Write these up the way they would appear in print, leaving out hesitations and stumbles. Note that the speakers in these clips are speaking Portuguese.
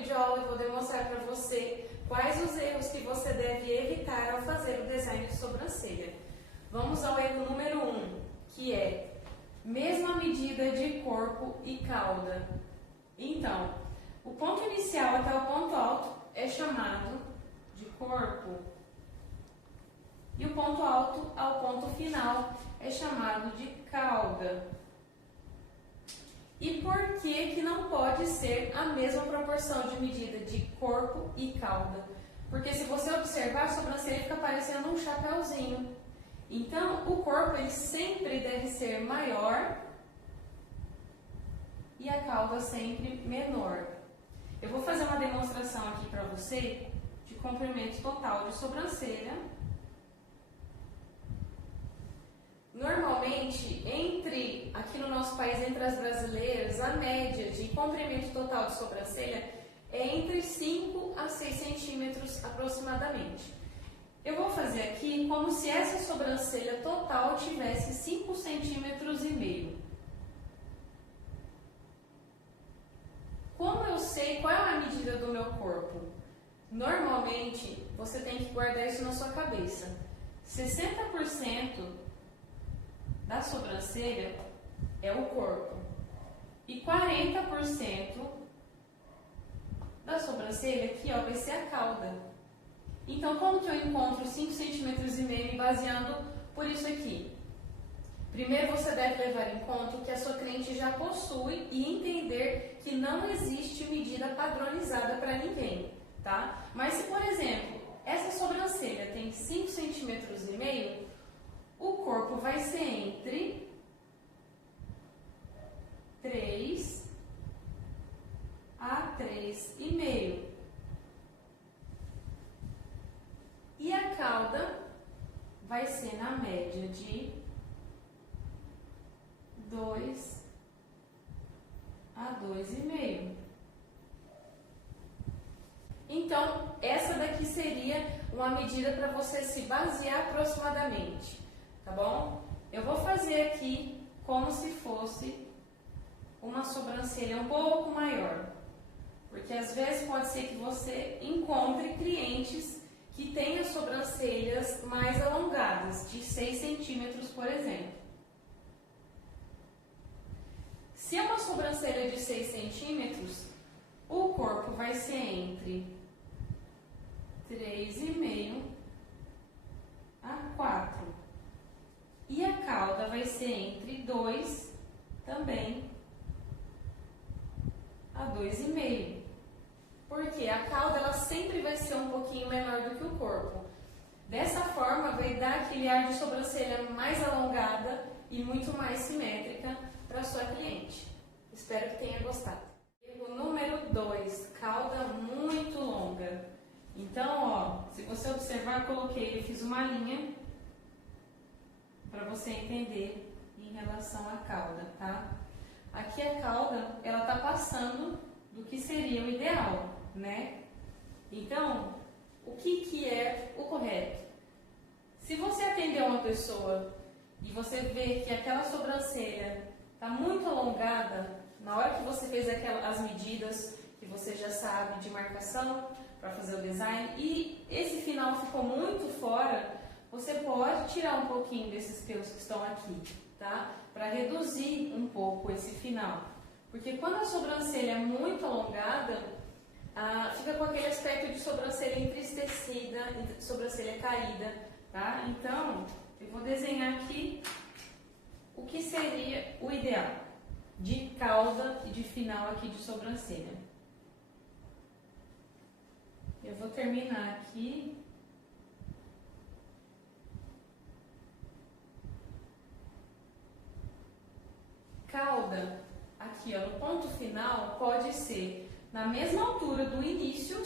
videoaula eu vou demonstrar para você quais os erros que você deve evitar ao fazer o design de sobrancelha. Vamos ao erro número 1, que é mesma medida de corpo e cauda. Então, o ponto inicial até o ponto alto é chamado de corpo e o ponto alto ao ponto final é chamado de cauda. E por que não pode ser a mesma proporção de medida de corpo e cauda? Porque se você observar, a sobrancelha fica parecendo um chapéuzinho. Então, o corpo ele sempre deve ser maior e a cauda sempre menor. Eu vou fazer uma demonstração aqui para você de comprimento total de sobrancelha. Normalmente, aqui no nosso país, entre as brasileiras, a média de comprimento total de sobrancelha é entre 5 a 6 centímetros aproximadamente. Eu vou fazer aqui como se essa sobrancelha total tivesse 5 centímetros e meio. Como eu sei qual é a medida do meu corpo? Normalmente, você tem que guardar isso na sua cabeça. 60% da sobrancelha é o corpo e 40% da sobrancelha aqui ó, vai ser a cauda. Então, como que eu encontro 5 centímetros e meio me baseando por isso aqui? Primeiro, você deve levar em conta o que a sua cliente já possui e entender que não existe medida padronizada para ninguém, tá? Mas se, por exemplo, essa sobrancelha tem 5 centímetros e meio, o corpo vai ser entre 3 a 3,5. E a cauda vai ser na média de 2 a 2,5. Então, essa daqui seria uma medida para você se basear aproximadamente. Tá bom? Eu vou fazer aqui como se fosse uma sobrancelha um pouco maior. Porque às vezes pode ser que você encontre clientes que tenham sobrancelhas mais alongadas, de 6 centímetros, por exemplo. Se é uma sobrancelha de 6 centímetros, o corpo vai ser entre 3,5 a 4. E a cauda vai ser entre 2 também a 2,5. Porque a cauda ela sempre vai ser um pouquinho menor do que o corpo. Dessa forma, vai dar aquele ar de sobrancelha mais alongada e muito mais simétrica para a sua cliente. Espero que tenha gostado. Erro número 2, cauda muito longa. Então, ó, se você observar, eu fiz uma linha para você entender em relação à cauda, tá? Aqui a cauda, ela tá passando do que seria o ideal, né? Então, o que é o correto? Se você atender uma pessoa e você vê que aquela sobrancelha tá muito alongada, na hora que você fez as medidas que você já sabe de marcação para fazer o design e esse final ficou muito fora, você pode tirar um pouquinho desses pelos que estão aqui, tá? Para reduzir um pouco esse final. Porque quando a sobrancelha é muito alongada, fica com aquele aspecto de sobrancelha entristecida, sobrancelha caída, tá? Então, eu vou desenhar aqui o que seria o ideal de cauda e de final aqui de sobrancelha. Eu vou terminar aqui. Cauda, aqui ó, no ponto final, pode ser na mesma altura do início,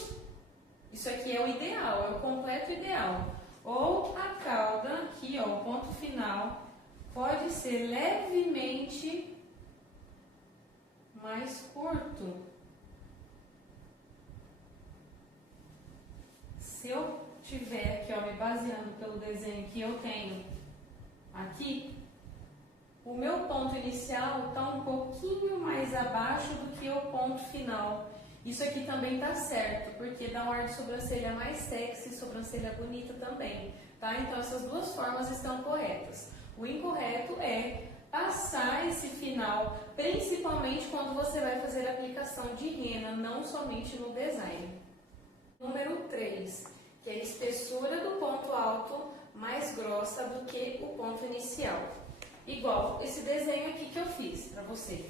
isso aqui é o ideal, é o completo ideal. Ou a cauda, aqui ó, o ponto final, pode ser levemente mais curto. Se eu tiver aqui ó, me baseando pelo desenho que eu tenho aqui, o meu ponto inicial está um pouquinho mais abaixo do que o ponto final. Isso aqui também tá certo, porque dá um ar de sobrancelha mais sexy, sobrancelha bonita também, tá? Então essas duas formas estão corretas. O incorreto é passar esse final, principalmente quando você vai fazer a aplicação de rena, não somente no design. Número 3, que é a espessura do ponto alto mais grossa do que o ponto inicial. Igual esse desenho aqui que eu fiz para você.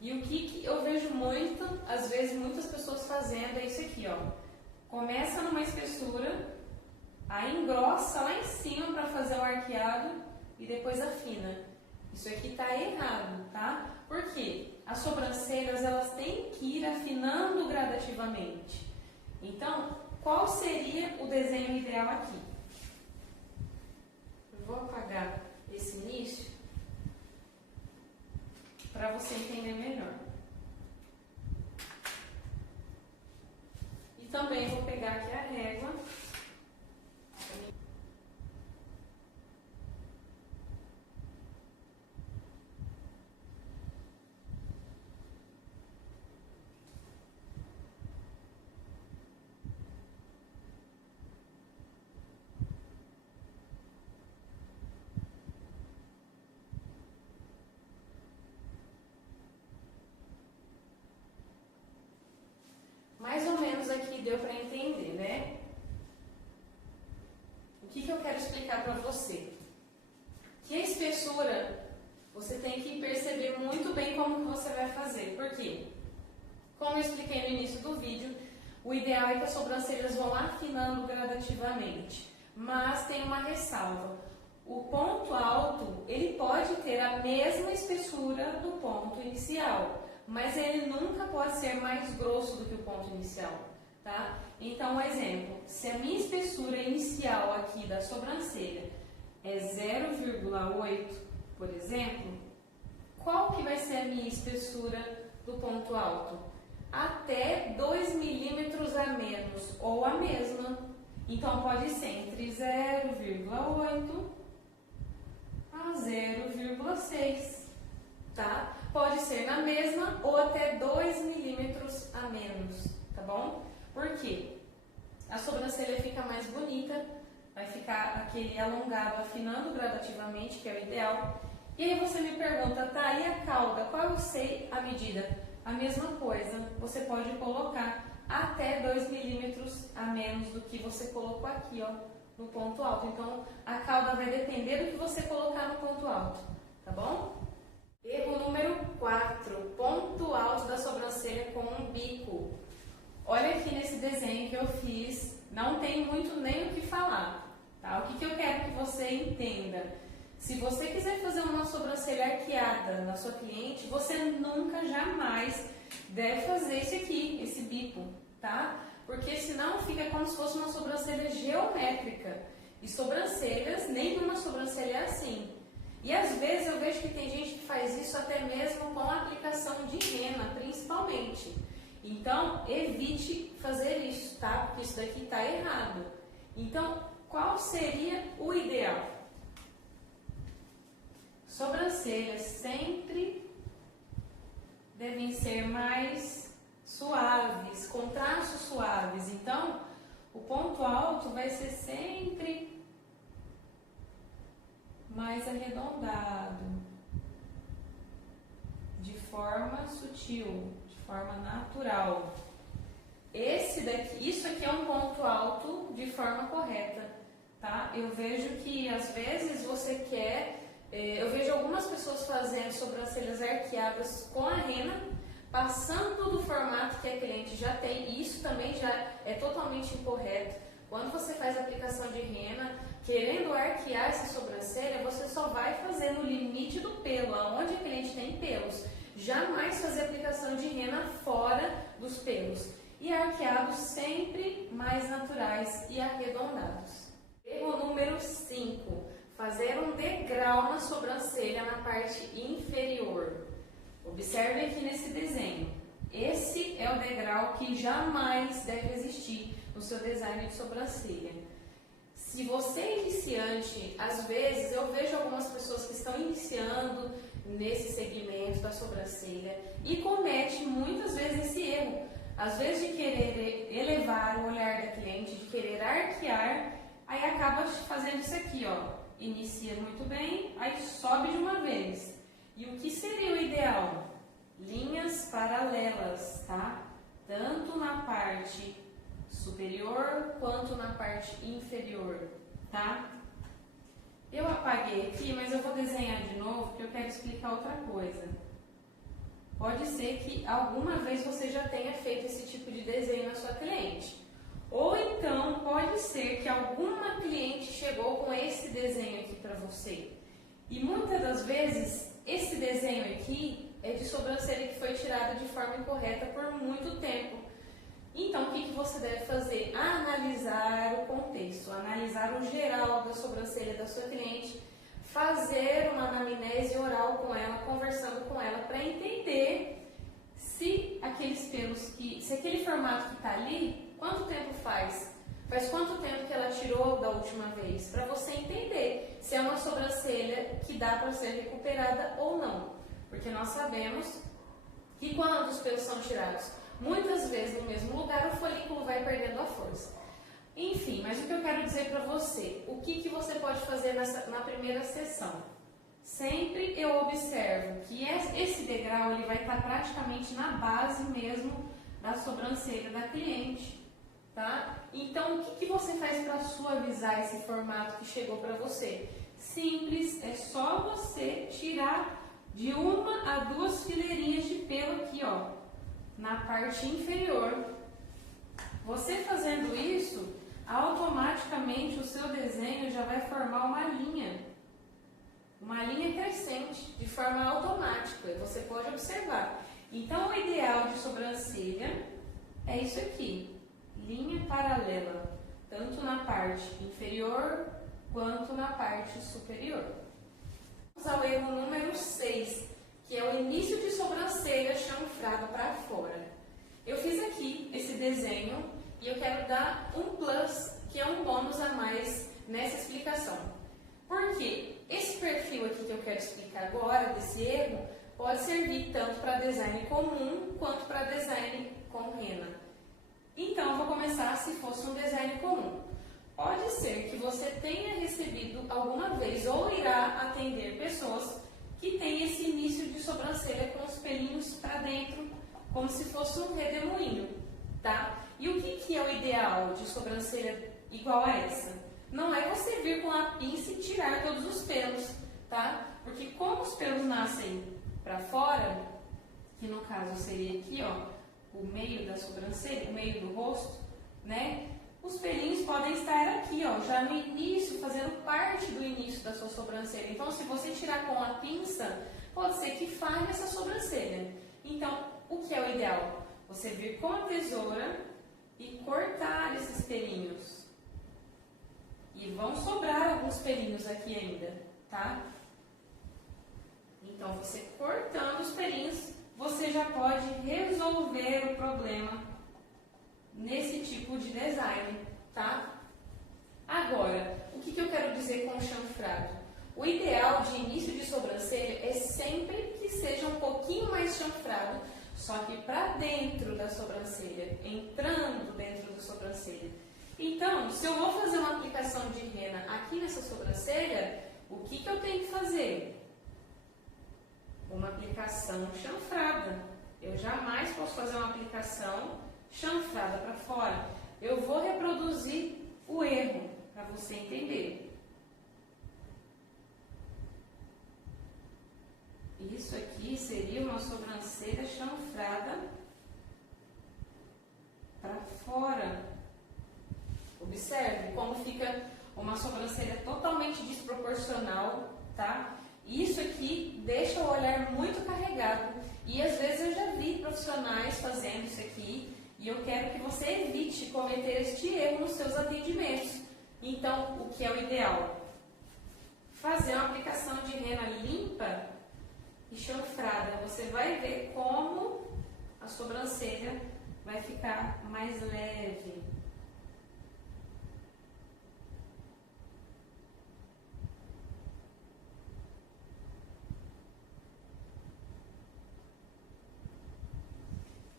E o que eu vejo muito, às vezes muitas pessoas fazendo é isso aqui, ó. Começa numa espessura, aí engrossa lá em cima para fazer o arqueado e depois afina. Isso aqui tá errado, tá? Por quê? As sobrancelhas, elas têm que ir afinando gradativamente. Então, qual seria o desenho ideal aqui? Eu vou apagar esse início para você entender melhor. E também vou pegar aqui a régua. Mais ou menos aqui deu para entender, né? O que eu quero explicar para você? Que a espessura, você tem que perceber muito bem como que você vai fazer. Por quê? Como eu expliquei no início do vídeo, o ideal é que as sobrancelhas vão afinando gradativamente. Mas tem uma ressalva. O ponto alto, ele pode ter a mesma espessura do ponto inicial, mas ele nunca pode ser mais grosso do que o ponto inicial, tá? Então, um exemplo, se a minha espessura inicial aqui da sobrancelha é 0,8, por exemplo, qual que vai ser a minha espessura do ponto alto? Até 2 milímetros a menos, ou a mesma. Então, pode ser entre 0,8 a 0,6, tá? Pode ser na mesma ou até 2 milímetros a menos, tá bom? Por quê? A sobrancelha fica mais bonita, vai ficar aquele alongado afinando gradativamente, que é o ideal. E aí você me pergunta, tá, e a cauda? Qual eu sei a medida? A mesma coisa, você pode colocar até 2 milímetros a menos do que você colocou aqui, ó, no ponto alto. Então, a cauda vai depender do que você colocar no ponto alto, tá bom? Erro número 4, ponto alto da sobrancelha com um bico. Olha aqui nesse desenho que eu fiz, não tem muito nem o que falar, tá? O que eu quero que você entenda? Se você quiser fazer uma sobrancelha arqueada na sua cliente, você nunca, jamais deve fazer esse aqui, esse bico, tá? Porque senão fica como se fosse uma sobrancelha geométrica. E sobrancelhas, nenhuma sobrancelha é assim. E às vezes eu vejo que tem gente que faz isso até mesmo com a aplicação de rena, principalmente. Então, evite fazer isso, tá? Porque isso daqui está errado. Então, qual seria o ideal? Sobrancelhas sempre devem ser mais suaves, com traços suaves. Então, o ponto alto vai ser sempre mais arredondado, de forma sutil, de forma natural. Isso aqui é um ponto alto de forma correta, tá? Eu vejo que às vezes você quer, eu vejo algumas pessoas fazendo sobrancelhas arqueadas com a rena, passando do formato que a cliente já tem, e isso também já é totalmente incorreto. Quando você faz a aplicação de rena, querendo arquear essa sobrancelha, você só vai fazer no limite do pelo, aonde a cliente tem pelos. Jamais fazer aplicação de rena fora dos pelos. E arqueados sempre mais naturais e arredondados. Erro número 5. Fazer um degrau na sobrancelha na parte inferior. Observe aqui nesse desenho. Esse é o degrau que jamais deve existir no seu design de sobrancelha. Se você é iniciante, às vezes eu vejo algumas pessoas que estão iniciando nesse segmento da sobrancelha e comete muitas vezes esse erro. às vezes de querer elevar o olhar da cliente, de querer arquear, aí acaba fazendo isso aqui, ó. Inicia muito bem, aí sobe de uma vez. E o que seria o ideal? Linhas paralelas, tá? Tanto na parte superior quanto na parte inferior, tá? Eu apaguei aqui, mas eu vou desenhar de novo porque eu quero explicar outra coisa. Pode ser que alguma vez você já tenha feito esse tipo de desenho na sua cliente. Ou então pode ser que alguma cliente chegou com esse desenho aqui para você. E muitas das vezes esse desenho aqui é de sobrancelha que foi tirada de forma incorreta por muito tempo. Então, o que você deve fazer? Analisar o contexto, analisar o geral da sobrancelha da sua cliente, fazer uma anamnese oral com ela, conversando com ela, para entender se aqueles pelos se aquele formato que está ali, quanto tempo faz? Faz quanto tempo que ela tirou da última vez? Para você entender se é uma sobrancelha que dá para ser recuperada ou não. Porque nós sabemos que quando os pelos são tirados muitas vezes no mesmo lugar, o folículo vai perdendo a força. Enfim, mas o que eu quero dizer para você, o que você pode fazer na primeira sessão? Sempre eu observo que esse degrau ele vai estar praticamente na base mesmo da sobrancelha da cliente, tá? Então, o que você faz para suavizar esse formato que chegou para você? Simples, é só você tirar de 1 a 2 fileirinhas de pelo aqui, ó, na parte inferior. Você fazendo isso, automaticamente o seu desenho já vai formar uma linha crescente, de forma automática, você pode observar. Então, o ideal de sobrancelha é isso aqui, linha paralela, tanto na parte inferior quanto na parte superior. Vamos ao erro número 6, que é o início de sobrancelha chanfrada para fora. Eu fiz aqui esse desenho e eu quero dar um plus, que é um bônus a mais nessa explicação. Por quê? Esse perfil aqui que eu quero explicar agora, desse erro, pode servir tanto para design comum quanto para design com rena. Então, eu vou começar se fosse um design comum. Pode ser que você tenha recebido alguma vez ou irá atender pessoas que têm esse início de sobrancelha com os pelinhos para dentro, como se fosse um redemoinho, tá? E o que é o ideal de sobrancelha igual a essa? Não é você vir com a pinça e tirar todos os pelos, tá? Porque como os pelos nascem para fora, que no caso seria aqui, ó, o meio da sobrancelha, o meio do rosto, né? Os pelinhos podem estar aqui, ó, já no início, fazendo parte do início da sua sobrancelha. Então, se você tirar com a pinça, pode ser que falhe essa sobrancelha. Então, o que é o ideal? Você vir com a tesoura e cortar esses pelinhos. E vão sobrar alguns pelinhos aqui ainda, tá? Então, você cortando os pelinhos, você já pode resolver o problema nesse tipo de design, tá? Agora, o que eu quero dizer com o chanfrado? O ideal de início de sobrancelha é sempre que seja um pouquinho mais chanfrado, só que para dentro da sobrancelha, entrando dentro da sobrancelha. Então, se eu vou fazer uma aplicação de rena aqui nessa sobrancelha, o que eu tenho que fazer? Uma aplicação chanfrada. Eu jamais posso fazer uma aplicação chanfrada para fora. Eu vou reproduzir o erro para você entender. Isso aqui seria uma sobrancelha chanfrada para fora. Observe como fica uma sobrancelha totalmente desproporcional, tá? Isso aqui deixa o olhar muito carregado. E às vezes eu já vi profissionais fazendo isso aqui. E eu quero que você evite cometer este erro nos seus atendimentos. Então, o que é o ideal? Fazer uma aplicação de rena limpa e chanfrada. Você vai ver como a sobrancelha vai ficar mais leve.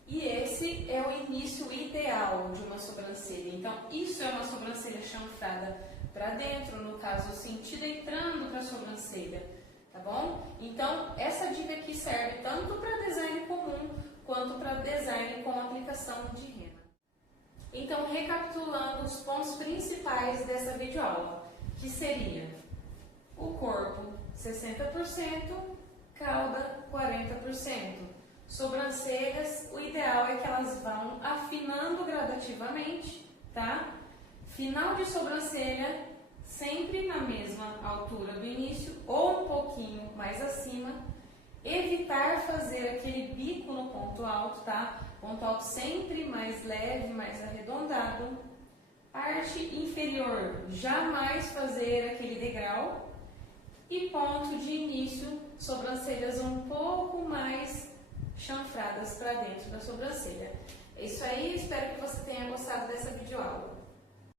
E esse esse é o início ideal de uma sobrancelha. Então, isso é uma sobrancelha chanfrada para dentro, no caso, o sentido entrando para a sobrancelha, tá bom? Então, essa dica aqui serve tanto para design comum quanto para design com aplicação de rena. Então, recapitulando os pontos principais dessa videoaula, que seria o corpo 60%, cauda 40%. Sobrancelhas, o ideal é que elas vão afinando gradativamente, tá? Final de sobrancelha, sempre na mesma altura do início ou um pouquinho mais acima. Evitar fazer aquele bico no ponto alto, tá? Ponto alto sempre mais leve, mais arredondado. Parte inferior, jamais fazer aquele degrau. E ponto de início, sobrancelhas um pouco mais chanfradas para dentro da sobrancelha. É isso aí, espero que você tenha gostado dessa videoaula.